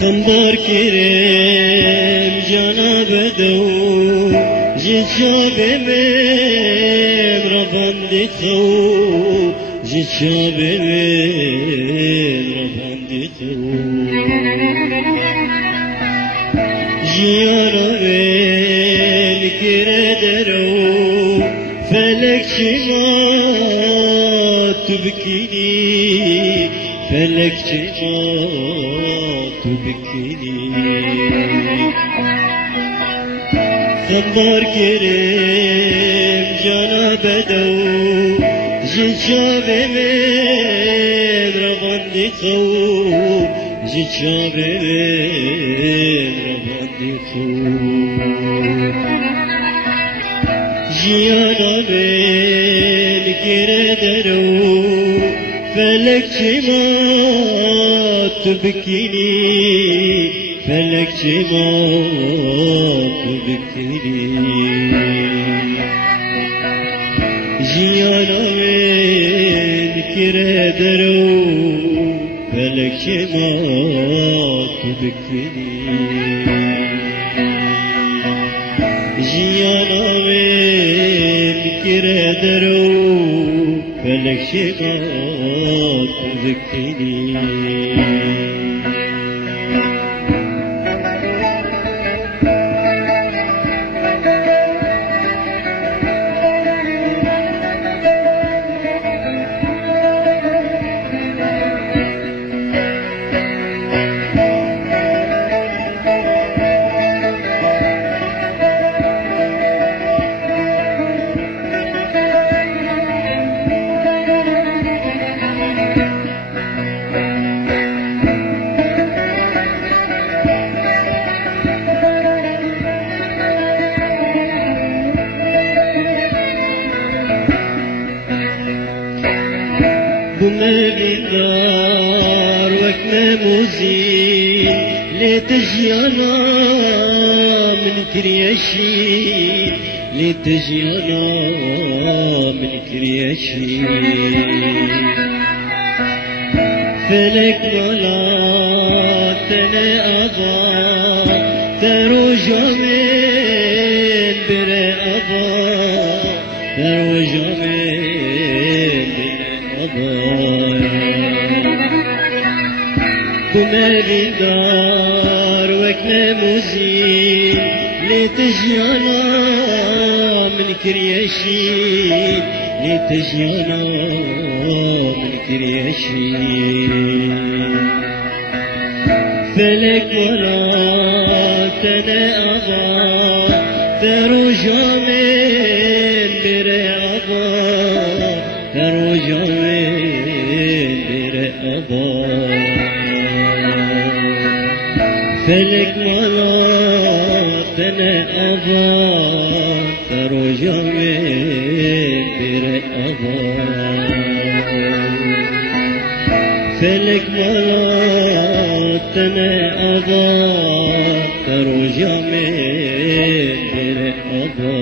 خمبار كريم جانا بدو جيشاب من ربندتو جيشاب من ربندتو جيانا من كردرو فلك شما تبكيني فلك شما تبكيني خمبار كريم جانا بدو جيشاب من ربندتو جيشاب من ربندتو جيانا من كردرو فلك شما تبكيني فلك شما تبكيني جيانا من كردرو فلك شما تبكيني جيانا من كردرو فلك شما تبكيني بمبيدار وكما موزين لتجيانا من كرياشي لتجيانا من كرياشي فلك ملاتنا أبا تروجا من برا أبا تروجا من بمبيدار وكما موزين لتجيانا من كرياشي لتجيانا من كرياشي فلك ولاتنا أبا تروجا من برا أبا تروجا من برا أبا فلك ملاتنا أبا تروجا من برا أبا فلك ملاتنا أبا تروجا من برا أبا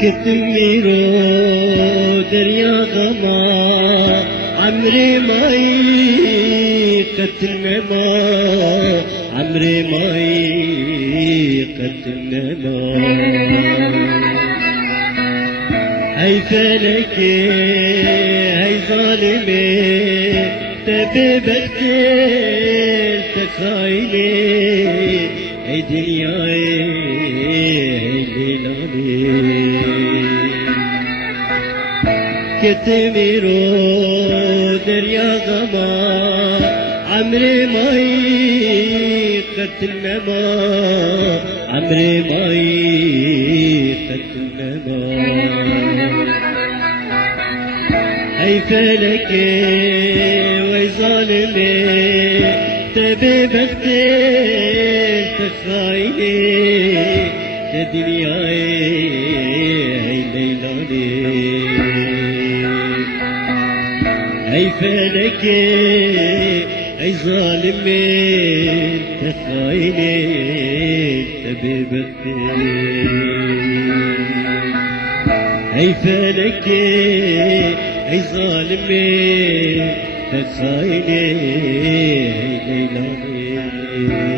كتميرو دريا غما عمري ماي قتل ما عمري ماي قتل ما هاي فلكي هاي ظالمي تبي بدل تخايلي هاي دنياي هاي ليلاني كتميرو دريا غما عمري ماي خدت النما عمري ماي خدت النما هاي فلكي وي ظالمي تبي بختي تخايني دنياي هاي ليلاني هاي فلكي هاي ظالمي تخايني تبي بختي هاي فلكي هاي ظالمي تخايني هاي ليلاني